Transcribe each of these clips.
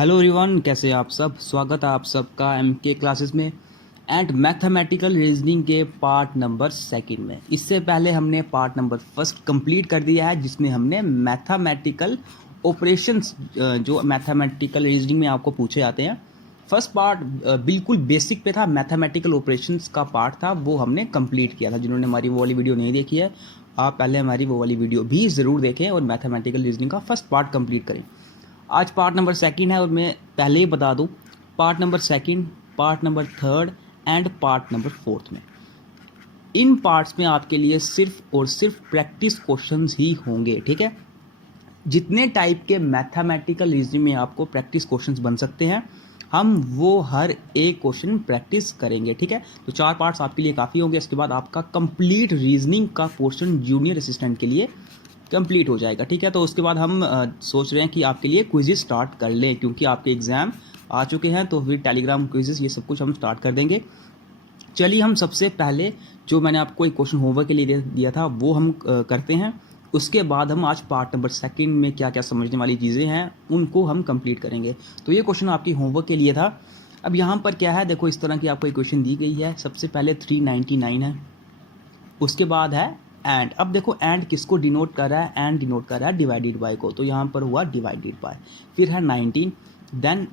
Hello everyone, कैसे हैं आप सब। स्वागत है आप सबका एमके क्लासेस में एंड मैथमेटिकल रीजनिंग के पार्ट नंबर सेकंड में। इससे पहले हमने पार्ट नंबर फर्स्ट कंप्लीट कर दिया है, जिसमें हमने मैथमेटिकल ऑपरेशंस जो मैथमेटिकल रीजनिंग में आपको पूछे जाते हैं। फर्स्ट पार्ट बिल्कुल बेसिक पे था, मैथमेटिकल ऑपरेशंस का पार्ट था, वो हमने कंप्लीट किया था। जिन्होंने हमारी वो वाली वीडियो नहीं देखी है, आप पहले हमारी वो वाली वीडियो भी ज़रूर देखें और मैथमेटिकल रीजनिंग का फर्स्ट पार्ट कंप्लीट करें। आज पार्ट नंबर सेकंड है और मैं पहले ही बता दूं, part number second, part number third and part number fourth में, इन पार्ट्स में आपके लिए सिर्फ और सिर्फ प्रैक्टिस क्वेश्चंस ही होंगे। ठीक है, जितने टाइप के मैथमेटिकल रीजनिंग में आपको प्रैक्टिस क्वेश्चंस बन सकते हैं, हम वो हर एक क्वेश्चन प्रैक्टिस करेंगे। ठीक है, तो 4 पार्ट्स आपके लिए काफ़ी होंगे। इसके बाद आपका कंप्लीट रीजनिंग का पोर्शन जूनियर असिस्टेंट के लिए कंप्लीट हो जाएगा। ठीक है, तो उसके बाद हम सोच रहे हैं कि आपके लिए क्विज़ स्टार्ट कर लें, क्योंकि आपके एग्ज़ाम आ चुके हैं, तो फिर टेलीग्राम क्विज़ ये सब कुछ हम स्टार्ट कर देंगे। चलिए, हम सबसे पहले जो मैंने आपको एक क्वेश्चन होमवर्क के लिए दिया था वो हम करते हैं। उसके बाद हम आज पार्ट नंबर सेकंड में क्या क्या समझने वाली चीज़ें हैं उनको हम कंप्लीट करेंगे। तो ये क्वेश्चन आपकी होमवर्क के लिए था। अब यहाँ पर क्या है, देखो इस तरह की आपको एक क्वेश्चन दी गई है। सबसे पहले 399 है, उसके बाद है एंड। अब देखो एंड किसको डिनोट कर रहा है, एंड डिनोट कर रहा है डिवाइडेड बाय को, तो यहाँ पर हुआ डिवाइडेड बाय। फिर है 19, देन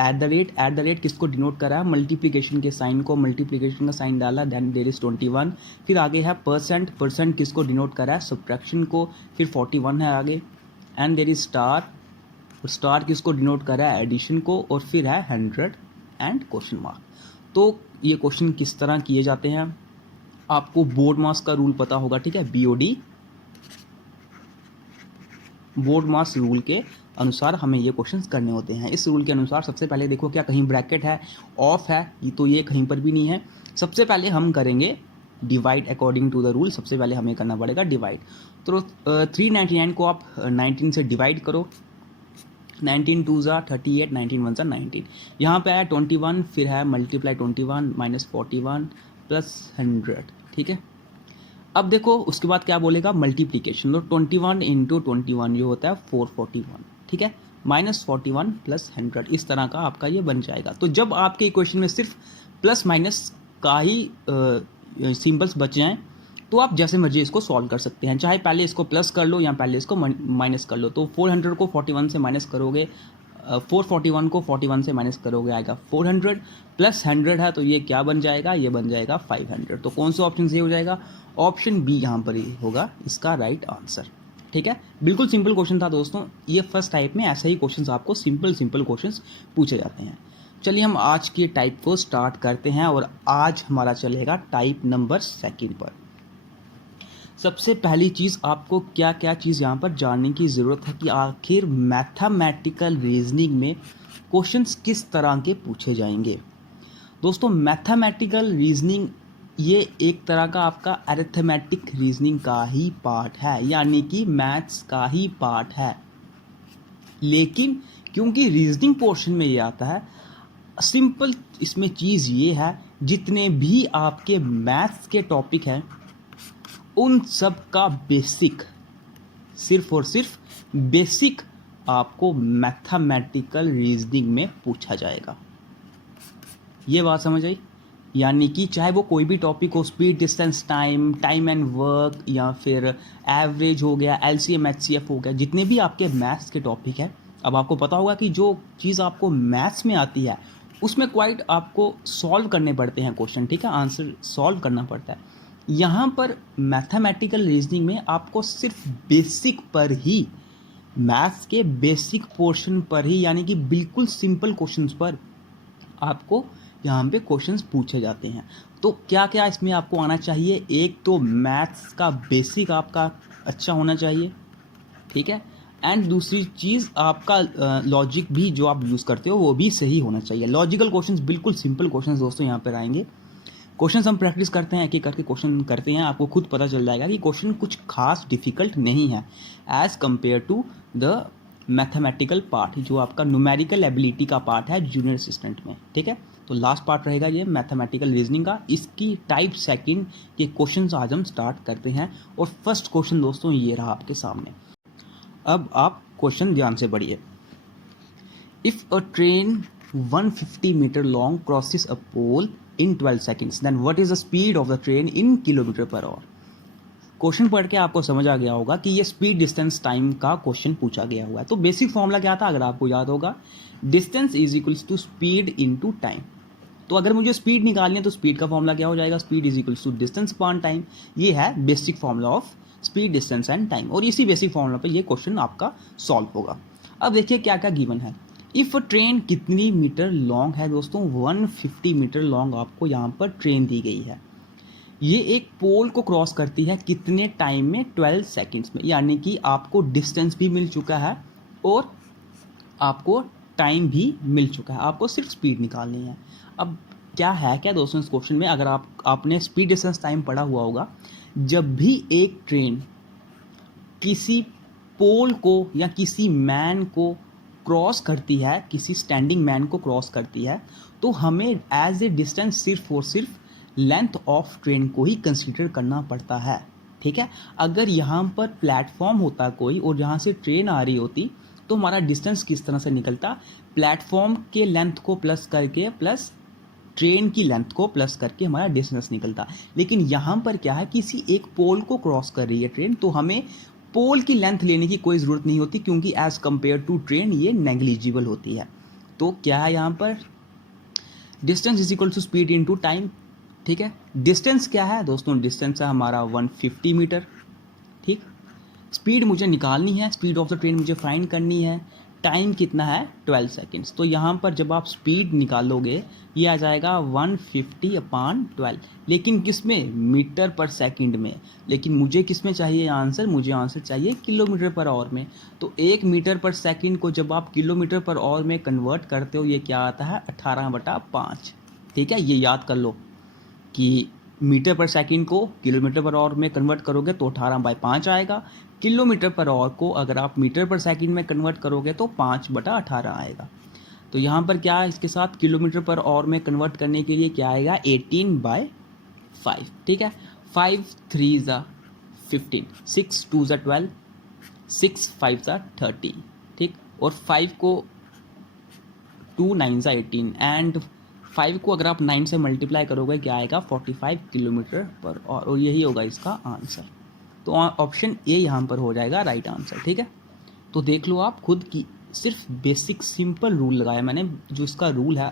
एट द रेट किसको डिनोट कर रहा है, मल्टीप्लिकेशन के साइन को, मल्टीप्लिकेशन का साइन डाला, देन देर इज 21। फिर आगे है परसेंट, परसेंट किसको डिनोट कर रहा है, सब्ट्रैक्शन को, फिर 41 है आगे, and there is star, star किसको डिनोट कर रहा है, एडिशन को, और फिर है 100 एंड क्वेश्चन मार्क। तो ये क्वेश्चन किस तरह किए जाते हैं, आपको बोर्ड मास का रूल पता होगा। ठीक है, बीओडी बोर्ड मास रूल के अनुसार हमें ये क्वेश्चंस करने होते हैं। इस रूल के अनुसार सबसे पहले देखो क्या कहीं ब्रैकेट है, ऑफ है, तो ये कहीं पर भी नहीं है। सबसे पहले हम करेंगे divide according to the rule. सबसे पहले हमें करना पड़ेगा डिवाइड। तो 399 को आप 19 से डिवाइड करो। 19 टू ज़ा 38, 19 वन ज़ा 19। यहाँ पे है 21, फिर है मल्टीप्लाई 21 माइनस 41 प्लस 100। ठीक है, अब देखो उसके बाद क्या बोलेगा, मल्टीप्लीकेशन। तो 21 इंटू 21 जो होता है 441। ठीक है, माइनस 41 प्लस 100, इस तरह का आपका ये बन जाएगा। तो जब आपके इक्वेशन में सिर्फ प्लस माइनस का ही सिंबल्स बच जाएं, तो आप जैसे मर्जी इसको सॉल्व कर सकते हैं। चाहे पहले इसको प्लस कर लो या पहले इसको माइनस कर लो। तो 400 को 41 से माइनस करोगे, 441 को 41 से माइनस करोगे, आएगा 400 प्लस 100 है, तो ये क्या बन जाएगा, ये बन जाएगा 500। तो कौन सा ऑप्शन सही हो जाएगा, ऑप्शन बी यहाँ पर ही होगा इसका राइट आंसर। ठीक है, बिल्कुल सिंपल क्वेश्चन था दोस्तों। ये फर्स्ट टाइप में ऐसे ही क्वेश्चंस आपको सिंपल क्वेश्चंस पूछे जाते हैं। चलिए हम आज के टाइप को स्टार्ट करते हैं, और आज हमारा चलेगा टाइप नंबर सेकंड पर। सबसे पहली चीज़ आपको क्या क्या चीज़ यहाँ पर जानने की ज़रूरत है कि आखिर मैथमेटिकल रीजनिंग में क्वेश्चंस किस तरह के पूछे जाएंगे। दोस्तों, मैथमेटिकल रीजनिंग ये एक तरह का आपका अरिथमेटिक रीजनिंग का ही पार्ट है, यानी कि मैथ्स का ही पार्ट है। लेकिन क्योंकि रीजनिंग पोर्शन में ये आता है, सिंपल इसमें चीज़ ये है, जितने भी आपके मैथ्स के टॉपिक हैं उन सब का बेसिक, सिर्फ और सिर्फ बेसिक आपको मैथमेटिकल रीजनिंग में पूछा जाएगा। ये बात समझ आई, यानी कि चाहे वो कोई भी टॉपिक हो, speed, distance, time, time and work, या फिर एवरेज हो गया, एलसीएम एचसीएफ हो गया, जितने भी आपके मैथ्स के टॉपिक है। अब आपको पता होगा कि जो चीज़ आपको मैथ्स में आती है उसमें क्वाइट आपको सॉल्व करने पड़ते हैं क्वेश्चन। ठीक है, आंसर सॉल्व करना पड़ता है। यहाँ पर मैथमेटिकल रीजनिंग में आपको सिर्फ बेसिक पर ही, मैथ्स के बेसिक पोर्शन पर ही, यानी कि बिल्कुल सिंपल क्वेश्चंस पर आपको यहाँ पे क्वेश्चंस पूछे जाते हैं। तो क्या क्या इसमें आपको आना चाहिए, एक तो मैथ्स का बेसिक आपका अच्छा होना चाहिए। ठीक है, एंड दूसरी चीज़ आपका लॉजिक भी जो आप यूज़ करते हो वो भी सही होना चाहिए। लॉजिकल क्वेश्चंस, बिल्कुल सिंपल क्वेश्चंस दोस्तों यहाँ पर आएंगे। क्वेश्चंस हम प्रैक्टिस करते हैं, एक एक करके क्वेश्चन करते हैं, आपको खुद पता चल जाएगा कि क्वेश्चन कुछ खास डिफिकल्ट नहीं है as compare to the mathematical part, जो आपका न्यूमेरिकल एबिलिटी का पार्ट है जूनियर असिस्टेंट में। ठीक है, तो लास्ट पार्ट रहेगा ये मैथमेटिकल रीजनिंग का। इसकी टाइप सेकंड के क्वेश्चंस आज हम स्टार्ट करते हैं, और फर्स्ट क्वेश्चन दोस्तों ये रहा आपके सामने। अब आप क्वेश्चन ध्यान से पढ़िए। If a train 150 meter long crosses a pole in 12 seconds, then what is the speed of the train in kilometre per hour? Question पढ़ के आपको समझ आ गया होगा कि ये स्पीड डिस्टेंस टाइम का क्वेश्चन पूछा गया हुआ है। तो बेसिक फॉर्मूला क्या था अगर आपको याद होगा, distance is equals to speed into time. तो अगर मुझे स्पीड निकालनी है तो स्पीड का फॉर्मूला क्या हो जाएगा, speed is equals to distance upon time. ये है basic formula of speed distance and time, और इसी बेसिक फॉर्मूला पे ये क्वेश्चन आपका सॉल्व होगा। अब देखिए क्या क्या गिवन है। इफ ट्रेन कितनी मीटर लॉन्ग है दोस्तों, 150 मीटर लॉन्ग आपको यहाँ पर ट्रेन दी गई है। ये एक पोल को क्रॉस करती है कितने टाइम में, 12 सेकंड्स में। यानी कि आपको डिस्टेंस भी मिल चुका है और आपको टाइम भी मिल चुका है, आपको सिर्फ स्पीड निकालनी है। अब क्या है क्या दोस्तों इस क्वेश्चन में, अगर आपने स्पीड डिस्टेंस टाइम पढ़ा हुआ होगा, जब भी एक ट्रेन किसी पोल को या किसी मैन को क्रॉस करती है, किसी स्टैंडिंग मैन को क्रॉस करती है, तो हमें एज ए डिस्टेंस सिर्फ और सिर्फ लेंथ ऑफ ट्रेन को ही कंसीडर करना पड़ता है। ठीक है, अगर यहाँ पर प्लेटफॉर्म होता कोई और जहाँ से ट्रेन आ रही होती तो हमारा डिस्टेंस किस तरह से निकलता, प्लेटफॉर्म के लेंथ को प्लस करके प्लस ट्रेन की लेंथ को प्लस करके हमारा डिस्टेंस निकलता। लेकिन यहाँ पर क्या है, किसी एक पोल को क्रॉस कर रही है ट्रेन, तो हमें पोल की लेंथ लेने की कोई ज़रूरत नहीं होती, क्योंकि एज़ कंपेयर टू ट्रेन ये नेग्लिजिबल होती है। तो क्या है यहाँ पर, distance is equal to speed into time. ठीक है, डिस्टेंस क्या है दोस्तों, डिस्टेंस है हमारा 150 मीटर। ठीक, स्पीड मुझे निकालनी है, स्पीड ऑफ द ट्रेन मुझे फाइंड करनी है, टाइम कितना है 12 सेकेंड्स। तो यहाँ पर जब आप स्पीड निकालोगे ये आ जाएगा 150/12, लेकिन किस में, मीटर पर सेकंड में। लेकिन मुझे किस में चाहिए आंसर, मुझे आंसर चाहिए किलोमीटर पर आवर में। तो 1 मीटर पर सेकंड को जब आप किलोमीटर पर आवर में कन्वर्ट करते हो, ये क्या आता है 18/5। ठीक है, ये याद कर लो कि मीटर पर सेकंड को किलोमीटर पर आवर में कन्वर्ट करोगे तो 18/5 आएगा। किलोमीटर पर आवर को अगर आप मीटर पर सेकंड में कन्वर्ट करोगे तो 5/18 आएगा। तो यहाँ पर क्या है, इसके साथ किलोमीटर पर आवर में कन्वर्ट करने के लिए क्या आएगा, 18/5। ठीक है, 5 3 ज़ा 15, 6 2 ज़ा 12, 6 5 ज़ा 30। ठीक, और 5 को 2 9 ज़ा 18, एंड 5 को अगर आप 9 से मल्टीप्लाई करोगे क्या आएगा, 45 किलोमीटर पर आवर, और यही होगा इसका आंसर। तो ऑप्शन ए यहाँ पर हो जाएगा राइट आंसर। ठीक है, तो देख लो आप खुद की, सिर्फ बेसिक सिंपल रूल लगाया मैंने, जो इसका रूल है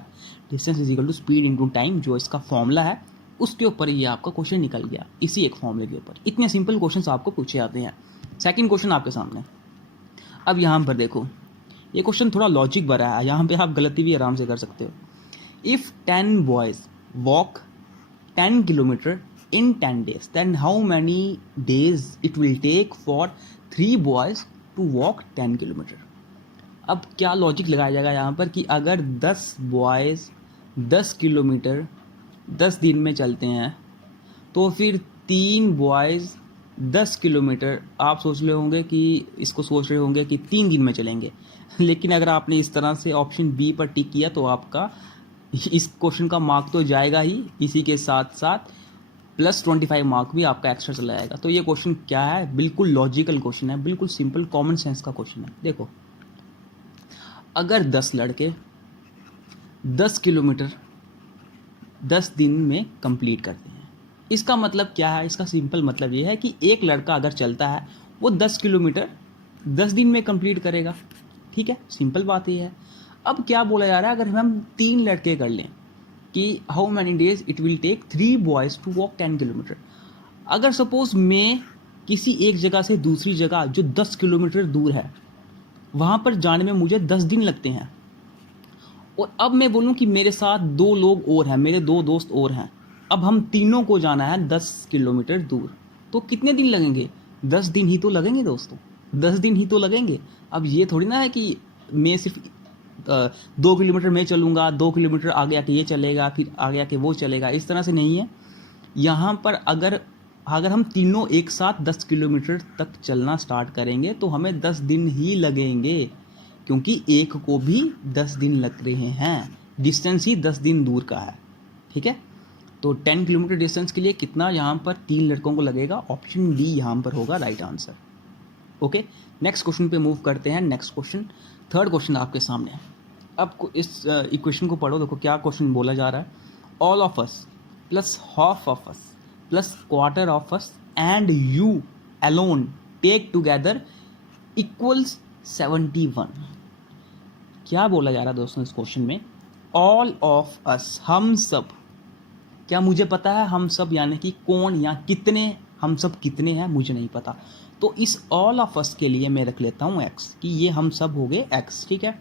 distance is equal to speed into time, जो इसका फॉर्मूला है उसके ऊपर ये आपका क्वेश्चन निकल गया, इसी एक फॉर्मूले के ऊपर। इतने सिंपल क्वेश्चन आपको पूछे जाते हैं। सेकंड क्वेश्चन आपके सामने, अब यहाँ पर देखो, ये क्वेश्चन थोड़ा लॉजिक भरा है, यहाँ पे आप गलती भी आराम से कर सकते हो। If 10 boys walk 10 kilometre in 10 days, then how many days it will take for 3 boys to walk 10 kilometer? अब क्या लॉजिक लगाया जाएगा यहाँ पर कि अगर 10 बॉयज़ 10 किलोमीटर 10 दिन में चलते हैं, तो फिर 3 बॉयज़ 10 किलोमीटर, आप सोच रहे होंगे कि इसको सोच रहे होंगे कि 3 दिन में चलेंगे। लेकिन अगर आपने इस तरह से ऑप्शन बी पर टिक किया तो आपका इस क्वेश्चन का मार्क तो जाएगा ही, इसी के साथ साथ प्लस 25 मार्क भी आपका एक्स्ट्रा चला जाएगा। तो ये क्वेश्चन क्या है, बिल्कुल लॉजिकल क्वेश्चन है, बिल्कुल सिंपल कॉमन सेंस का क्वेश्चन है। देखो, अगर 10 लड़के 10 किलोमीटर 10 दिन में कंप्लीट करते हैं, इसका मतलब क्या है, इसका सिंपल मतलब ये है कि एक लड़का अगर चलता है वो 10 किलोमीटर 10 दिन में कंप्लीट करेगा। ठीक है, सिंपल बात ये है। अब क्या बोला जा रहा है, अगर हम 3 लड़के कर लें कि how many days it will take 3 boys to walk 10 kilometre. अगर सपोज मैं किसी एक जगह से दूसरी जगह जो 10 किलोमीटर दूर है वहाँ पर जाने में मुझे 10 दिन लगते हैं, और अब मैं बोलूँ कि मेरे साथ 2 लोग और हैं, मेरे 2 दोस्त और हैं, अब हम तीनों को जाना है 10 किलोमीटर दूर, तो कितने दिन लगेंगे, 10 दिन ही तो लगेंगे दोस्तों, 10 दिन ही तो लगेंगे। अब ये थोड़ी ना है कि मैं सिर्फ 2 किलोमीटर मैं चलूँगा, 2 किलोमीटर आगे आके ये चलेगा, फिर आगे आके वो चलेगा, इस तरह से नहीं है। यहाँ पर अगर हम तीनों एक साथ 10 किलोमीटर तक चलना स्टार्ट करेंगे तो हमें 10 दिन ही लगेंगे, क्योंकि एक को भी 10 दिन लग रहे हैं, डिस्टेंस ही 10 दिन दूर का है। ठीक है, तो 10 किलोमीटर डिस्टेंस के लिए कितना यहाँ पर 3 लड़कों को लगेगा, ऑप्शन डी यहाँ पर होगा right answer. Okay, next question पे मूव करते हैं। नेक्स्ट क्वेश्चन, थर्ड क्वेश्चन आपके सामने। अब इस इक्वेशन को पढ़ो, देखो क्या क्वेश्चन बोला जा रहा है। All of us plus half of us plus quarter of us and you alone take together equals 71। क्या बोला जा रहा है दोस्तों इस क्वेश्चन में? ऑल ऑफ अस, हम सब। क्या मुझे पता है हम सब यानी कि कौन या कितने? हम सब कितने हैं मुझे नहीं पता, तो इस ऑल ऑफ अस के लिए मैं रख लेता हूँ एक्स, कि ये हम सब हो गए एक्स, ठीक है।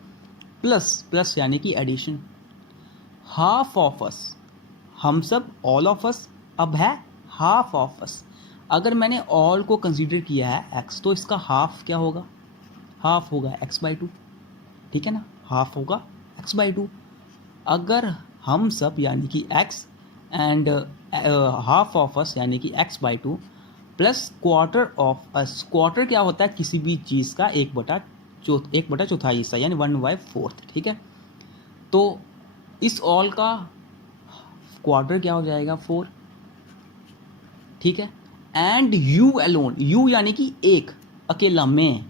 प्लस प्लस यानी कि एडिशन, हाफ ऑफ अस, हम सब ऑल ऑफ अस, अब है हाफ ऑफ अस। अगर मैंने ऑल को कंसीडर किया है एक्स, तो इसका हाफ क्या होगा? हाफ होगा एक्स बाई टू, ठीक है ना, हाफ होगा एक्स बाई टू। अगर हम सब यानी कि x and half of us यानी कि x by two plus quarter of us, quarter क्या होता है? किसी भी चीज़ का एक बटा चौथाई हिस्सा, यानी 1/4, ठीक है। तो इस ऑल का क्वार्टर क्या हो जाएगा? 4, ठीक है। एंड यू अलोन, यू यानी कि एक, अकेला, मैं,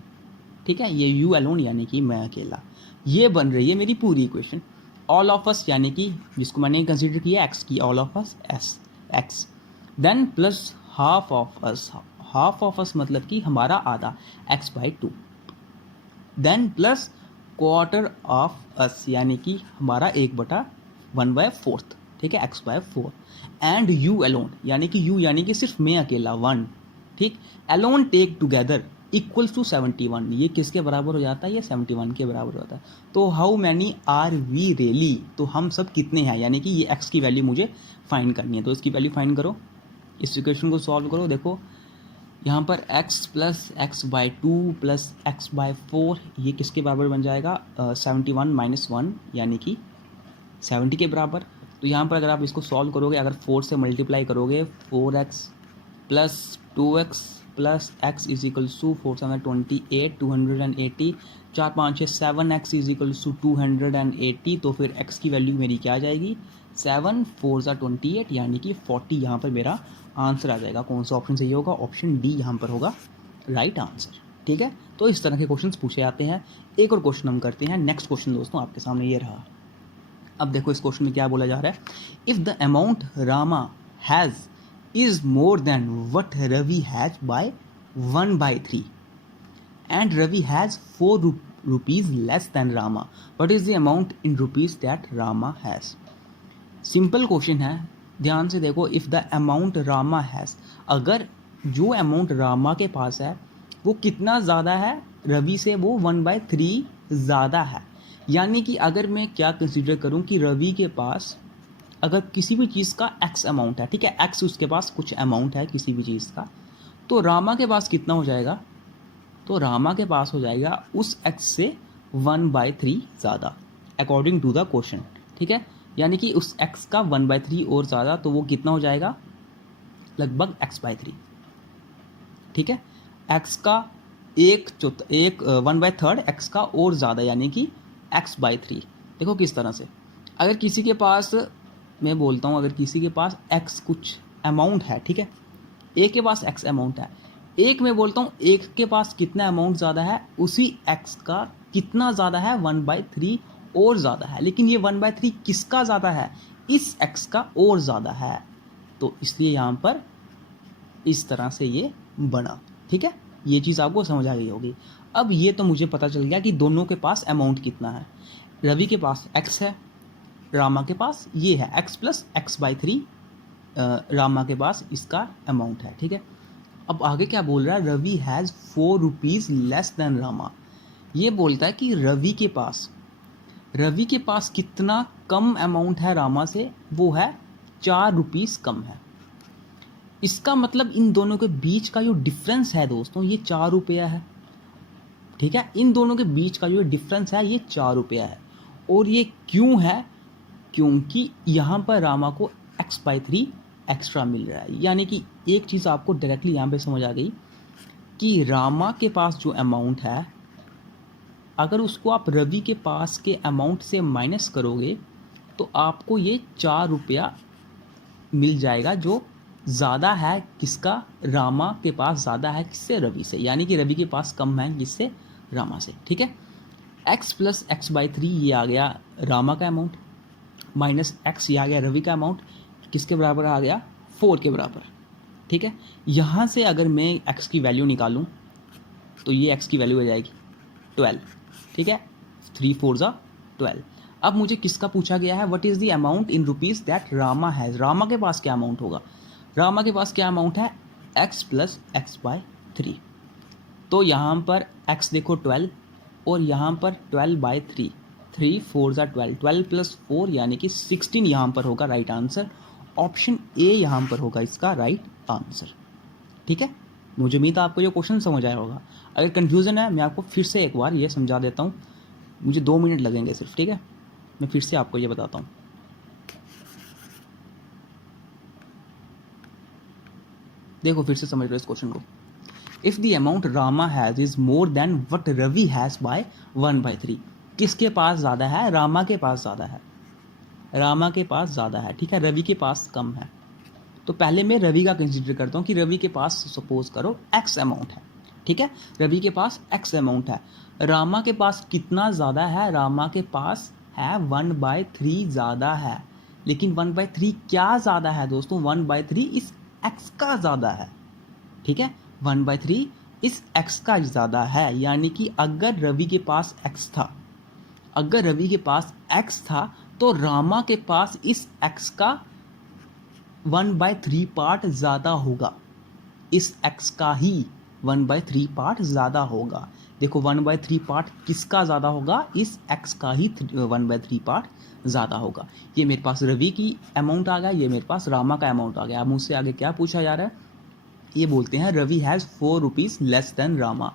ठीक है। ये यू अलोन यानी कि मैं अकेला। ये बन रही है मेरी पूरी इक्वेशन। ऑल ऑफ अस यानी कि जिसको मैंने कंसीडर किया एक्स की, all of us as X, then plus half of us, half of us मतलब कि हमारा आधा, X by two, then plus quarter of us यानी कि हमारा 1/1/4, ठीक है, X by 4, and you alone यानी कि यू यानी कि सिर्फ मैं अकेला, 1, ठीक। Alone take together equals to 71, ये किसके बराबर हो जाता है? ये 71 के बराबर हो जाता है। तो how many are we really, तो हम सब कितने हैं, यानी कि ये एक्स की वैल्यू मुझे फाइंड करनी है। तो इसकी वैल्यू फाइंड करो, इस इक्वेशन को सॉल्व करो। देखो यहाँ पर x plus x by two plus x by 4, ये किसके बराबर बन जाएगा? 71 माइनस 1 यानी कि 70 के बराबर। तो यहाँ पर अगर आप इसको सॉल्व करोगे, अगर 4 से मल्टीप्लाई करोगे, 4x plus 2x plus x is equals to 4 7 28, 280, 4 5 6 7x is equals to 280। तो फिर x की वैल्यू मेरी क्या आ जाएगी? 7 4 28 यानी कि 40। यहाँ पर मेरा आंसर आ जाएगा। कौन सा ऑप्शन सही होगा? ऑप्शन डी यहाँ पर होगा राइट आंसर, ठीक है। तो इस तरह के क्वेश्चंस पूछे जाते हैं। एक और क्वेश्चन हम करते हैं। नेक्स्ट क्वेश्चन दोस्तों आपके सामने ये रहा। अब देखो इस क्वेश्चन में क्या बोला जा रहा है। If the amount Rama has is more than what Ravi has by 1/3 and Ravi has 4 rupees less than Rama, what is the amount in rupees that Rama has. Simple question है, ध्यान से देखो। If the amount Rama has, अगर जो अमाउंट रामा के पास है वो कितना ज़्यादा है रवि से? वो 1/3 ज़्यादा है। यानी कि अगर मैं क्या कंसीडर करूं कि रवि के पास अगर किसी भी चीज़ का x अमाउंट है, ठीक है, x उसके पास कुछ अमाउंट है किसी भी चीज़ का, तो रामा के पास कितना हो जाएगा? तो रामा के पास हो जाएगा उस x से 1/3 ज़्यादा, अकॉर्डिंग टू द क्वेश्चन, ठीक है। यानी कि उस x का 1/3 और ज़्यादा, तो वो कितना हो जाएगा? लगभग x/3, ठीक है। x का 1/3 x का और ज़्यादा, यानी कि x/3। देखो किस तरह से, अगर किसी के पास, मैं बोलता हूँ, अगर किसी के पास x कुछ अमाउंट है, ठीक है, एक के पास x अमाउंट है, एक मैं बोलता हूँ एक के पास कितना अमाउंट ज़्यादा है, उसी x का कितना ज़्यादा है? 1/3 और ज़्यादा है। लेकिन ये 1/3 किसका ज़्यादा है? इस x का और ज़्यादा है। तो इसलिए यहाँ पर इस तरह से ये बना, ठीक है। ये चीज़ आपको समझ आ गई होगी। अब ये तो मुझे पता चल गया कि दोनों के पास अमाउंट कितना है। रवि के पास x है, रामा के पास ये है x प्लस x/3, रामा के पास इसका अमाउंट है, ठीक है। अब आगे क्या बोल रहा है? Ravi has 4 rupees less than Rama. ये बोलता है कि रवि के पास कितना कम अमाउंट है रामा से? वो है 4 रुपीज़ कम है। इसका मतलब इन दोनों के बीच का जो डिफरेंस है दोस्तों, ये 4 रुपया है, ठीक है। इन दोनों के बीच का जो डिफरेंस है ये 4 रुपया है। और ये क्यों है? क्योंकि यहाँ पर रामा को x/3 एक्स्ट्रा मिल रहा है। यानी कि एक चीज़ आपको डायरेक्टली यहाँ पे समझ आ गई कि रामा के पास जो अमाउंट है, अगर उसको आप रवि के पास के अमाउंट से माइनस करोगे तो आपको ये 4 रुपया मिल जाएगा, जो ज़्यादा है किसका? रामा के पास ज़्यादा है किससे? रवि से। यानी कि रवि के पास कम है किससे? रामा से, ठीक है। x प्लस एक्स बाई 3 ये आ गया रामा का अमाउंट, माइनस x ये आ गया रवि का अमाउंट, किसके बराबर आ गया 4 के बराबर। ठीक है, यहाँ से अगर मैं x की वैल्यू निकालूँ तो ये x की वैल्यू हो जाएगी 12। ठीक है, 3 4 ज़ा 12। अब मुझे किसका पूछा गया है, what is the amount in rupees that Rama has. Rama के पास क्या अमाउंट होगा, रामा के पास क्या अमाउंट है x प्लस एक्स बाई 3। तो यहाँ पर x देखो 12 और यहाँ पर 12 बाई 3, 3 4 ज़ा 12, 12 प्लस 4 यानी कि 16 यहाँ पर होगा राइट आंसर। ऑप्शन ए यहाँ पर होगा इसका राइट आंसर। ठीक है, मुझे उम्मीद है आपको ये क्वेश्चन समझ आया होगा। अगर कन्फ्यूज़न है मैं आपको फिर से एक बार ये समझा देता हूँ, मुझे 2 मिनट लगेंगे सिर्फ। ठीक है, मैं फिर से आपको ये बताता हूँ। देखो फिर से समझ लो इस क्वेश्चन को। If the amount Rama has is more than what Ravi has by 1/3। किसके पास ज़्यादा है, रामा के पास ज़्यादा है, रामा के पास ज़्यादा है। ठीक है, रवि के पास कम है। तो पहले मैं रवि का कंसिडर करता हूँ कि रवि के पास सपोज करो x अमाउंट है। ठीक है, रवि के पास x अमाउंट है, रामा के पास कितना ज़्यादा है, रामा के पास है 1/3 ज़्यादा है। लेकिन 1/3 क्या ज़्यादा है दोस्तों, 1/3 इस x का ज़्यादा है। ठीक है, 1/3 इस x का ज़्यादा है, यानी कि अगर रवि के पास x था, अगर रवि के पास x था तो रामा के पास इस x का 1/3 पार्ट ज़्यादा होगा, इस x का ही 1/3 पार्ट ज़्यादा होगा। देखो 1/3 पार्ट किसका ज़्यादा होगा, इस x का ही 1/3 पार्ट ज़्यादा होगा। ये मेरे पास रवि की अमाउंट आ गया, ये मेरे पास रामा का अमाउंट आ गया। अब मुझसे आगे क्या पूछा जा रहा है, ये बोलते हैं Ravi has 4 rupees less than Rama.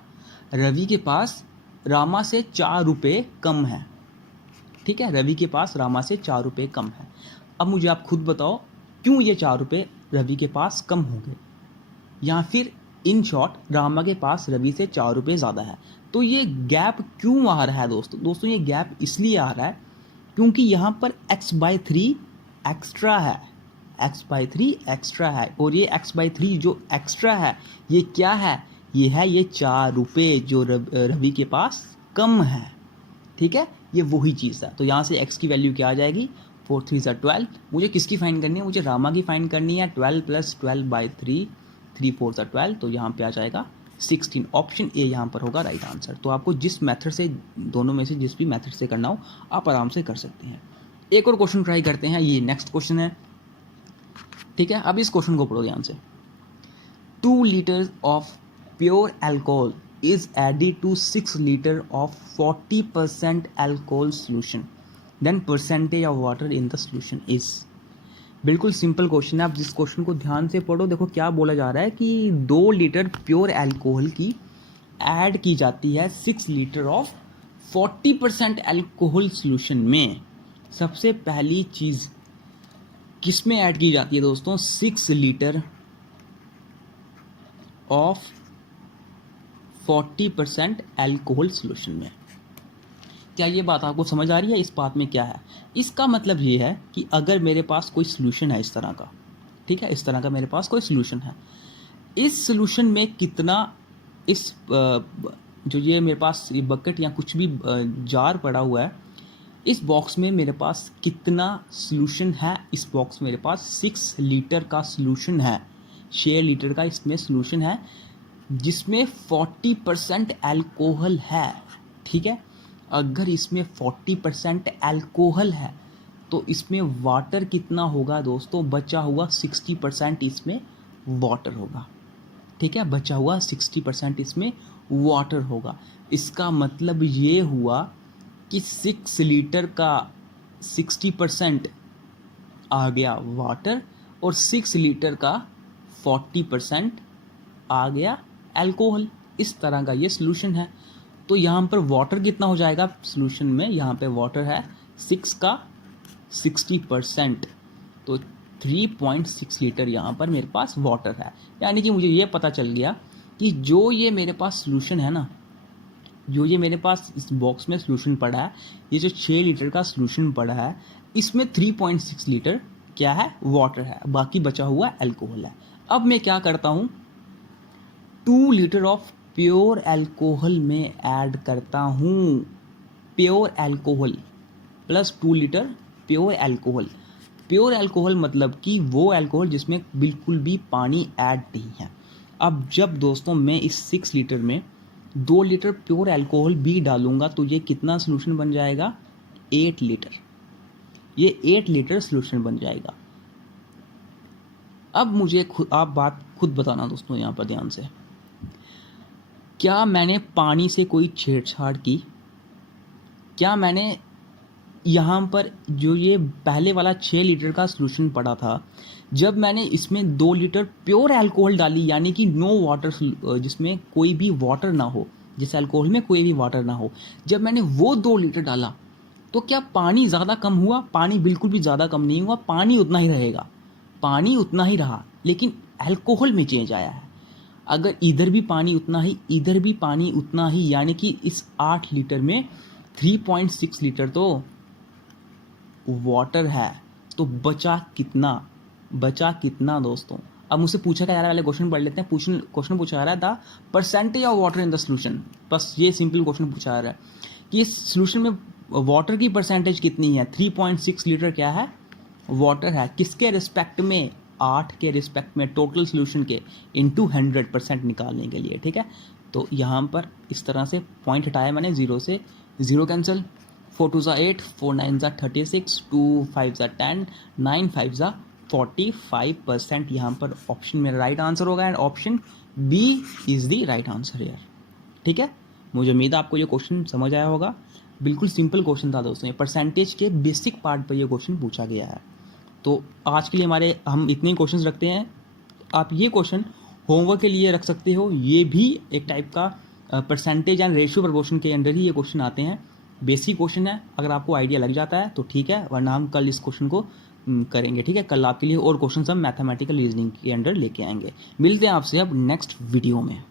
Ravi के पास रामा से 4 रुपये कम है। ठीक है, रवि के पास रामा से 4 रुपये कम है। अब मुझे आप खुद बताओ क्यों ये 4 रुपये रवि के पास कम होंगे, या फिर इन शॉर्ट रामा के पास रवि से 4 रुपये ज़्यादा है। तो ये गैप क्यों आ रहा है दोस्तों ये गैप इसलिए आ रहा है क्योंकि यहाँ पर x/3 एक्स्ट्रा है, x/3 एक्स्ट्रा है, और ये x/3 जो एक्स्ट्रा है ये क्या है, ये है ये 4 रुपये जो रवि के पास कम है। ठीक है, ये वही चीज़ है। तो यहाँ से x की वैल्यू क्या आ जाएगी, 4 3 ज़ा 12। मुझे किसकी फाइंड करनी है, मुझे रामा की फाइंड करनी है। 12 प्लस 12/3, 3 4 ज़ा 12, तो यहाँ पे आ जाएगा 16। ऑप्शन ए यहाँ पर होगा राइट आंसर। तो आपको जिस मेथड से, दोनों में से जिस भी मेथड से करना हो आप आराम से कर सकते हैं। एक और क्वेश्चन ट्राई करते हैं, ये नेक्स्ट क्वेश्चन है। ठीक है, अब इस क्वेश्चन को पढ़ो ध्यान से। 2 litres of pure alcohol is added to 6 liter of 40% alcohol solution, then percentage of water in the solution is। बिल्कुल सिंपल क्वेश्चन है, आप जिस क्वेश्चन को ध्यान से पढ़ो। देखो क्या बोला जा रहा है कि 2 लीटर प्योर अल्कोहल की ऐड की जाती है 6 लीटर ऑफ 40% अल्कोहल सॉल्यूशन में। सबसे पहली चीज़ किस में ऐड की जाती है दोस्तों, 6 लीटर ऑफ 40% अल्कोहल सॉल्यूशन में। क्या ये बात आपको समझ आ रही है, इस बात में क्या है, इसका मतलब ये है कि अगर मेरे पास कोई सॉल्यूशन है इस तरह का, ठीक है, इस तरह का मेरे पास कोई सॉल्यूशन है, इस सॉल्यूशन में कितना, इस जो ये मेरे पास ये बकेट या कुछ भी जार पड़ा हुआ है, इस बॉक्स में मेरे पास कितना सॉल्यूशन है, इस बॉक्स में मेरे पास 6 लीटर का सॉल्यूशन है, 6 लीटर का इसमें सॉल्यूशन है जिसमें 40% अल्कोहल है। ठीक है, अगर इसमें 40% अल्कोहल है तो इसमें वाटर कितना होगा दोस्तों, बचा हुआ 60% इसमें वाटर होगा। ठीक है, बचा हुआ 60% इसमें वाटर होगा। इसका मतलब ये हुआ कि 6 लीटर का 60% आ गया वाटर और 6 लीटर का 40% आ गया अल्कोहल। इस तरह का ये सॉल्यूशन है। तो यहाँ पर वाटर कितना हो जाएगा सॉल्यूशन में, यहाँ पे वाटर है 6 का 60%, तो 3.6 लीटर यहाँ पर मेरे पास वाटर है। यानी कि मुझे ये पता चल गया कि जो ये मेरे पास सॉल्यूशन है ना, जो ये मेरे पास इस बॉक्स में सॉल्यूशन पड़ा है, ये जो 6 लीटर का सॉल्यूशन पड़ा है, इसमें 3.6 लीटर क्या है, वाटर है, बाकी बचा हुआ अल्कोहल है। अब मैं क्या करता हूँ, 2 लीटर ऑफ प्योर अल्कोहल में ऐड करता हूँ। Pure alcohol plus 2 litre pure alcohol. Pure alcohol मतलब कि वो अल्कोहल जिसमें बिल्कुल भी पानी ऐड नहीं है। अब जब दोस्तों मैं इस 6 लीटर में 2 लीटर प्योर अल्कोहल भी डालूंगा तो ये कितना सोल्यूशन बन जाएगा? 8 लीटर। ये 8 लीटर सोल्यूशन बन जाएगा। अब मुझे आप बात खुद बताना दोस्तों यहाँ पर ध्यान से, क्या मैंने पानी से कोई छेड़छाड़ की? क्या मैंने यहाँ पर जो ये पहले वाला 6 लीटर का सोल्यूशन पड़ा था, जब मैंने इसमें 2 लीटर प्योर अल्कोहल डाली, यानी कि नो वाटर, जिसमें कोई भी वाटर ना हो, जिस अल्कोहल में कोई भी वाटर ना हो, जब मैंने वो 2 लीटर डाला तो क्या पानी ज़्यादा कम हुआ? पानी बिल्कुल भी ज़्यादा कम नहीं हुआ, पानी उतना ही रहेगा, पानी उतना ही रहा, लेकिन अल्कोहल में चेंज आया है। अगर इधर भी पानी उतना ही, इधर भी पानी उतना ही, यानी कि इस 8 लीटर में 3.6 लीटर तो वाटर है, तो बचा कितना दोस्तों? अब मुझसे पूछा क्या जा रहा है, वाले क्वेश्चन पढ़ लेते हैं। क्वेश्चन पूछा जा रहा है the percentage of water in the solution. बस ये सिंपल क्वेश्चन पूछा जा रहा है कि इस सोल्यूशन में वाटर की परसेंटेज कितनी है? 3.6 लीटर क्या है? वाटर है। किसके रिस्पेक्ट में? 8 के रिस्पेक्ट में, टोटल सोल्यूशन के इनटू 100% निकालने के लिए, ठीक है। तो यहाँ पर इस तरह से पॉइंट हटाया मैंने, 0 से 0 कैंसिल, 4 2 ज़ा 8, 4 9 ज़ा 36, 2 5 ज़ा 10, 9 5 ज़ा 45%। यहाँ पर ऑप्शन मेरा राइट आंसर होगा and option B is the right answer यार, ठीक है। मुझे उम्मीद है आपको ये क्वेश्चन समझ आया होगा। बिल्कुल सिंपल क्वेश्चन था दोस्तों, ये परसेंटेज के बेसिक पार्ट पर ये क्वेश्चन पूछा गया है। तो आज के लिए हम इतने ही क्वेश्चन रखते हैं। आप ये क्वेश्चन होमवर्क के लिए रख सकते हो, ये भी एक टाइप का परसेंटेज एंड रेशियो प्रपोर्शन के अंडर ही ये क्वेश्चन आते हैं। बेसिक क्वेश्चन है, अगर आपको आइडिया लग जाता है तो ठीक है, वरना हम कल इस क्वेश्चन को करेंगे, ठीक है। कल आपके लिए और क्वेश्चन हम मैथमेटिकल रीजनिंग के अंडर लेके आएंगे। मिलते हैं आपसे अब नेक्स्ट वीडियो में।